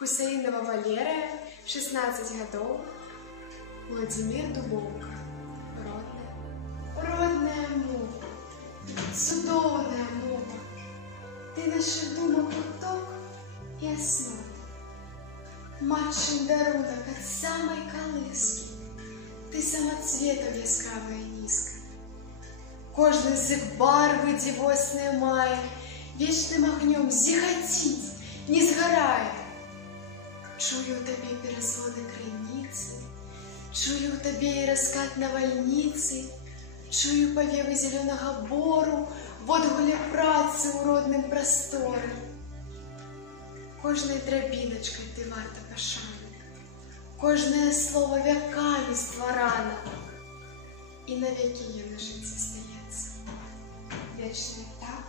Хусаінова Валерыя, 16 гадоў. Владзімір Дубоўка. Родная мова, цудоўная мова. Ты наша дума, куток і аснова. Матчын дарунак ад самай калыскі. Ты самацветаў яскравая нізка. Кожны з іх барвы дзівосныя мае, вечным агнём зіхаціць, не згарае. Чую ў табе перазвоны крыніцы, чую ў табе і раскат навальніцы, чую павевы зялёнага бору, водгуле працы ў родным прасторы. Кожнай драбіначкай ты варта пашаны, кожнае слова вякамі стварана, і навекі яно жыць застаецца. Вечная так.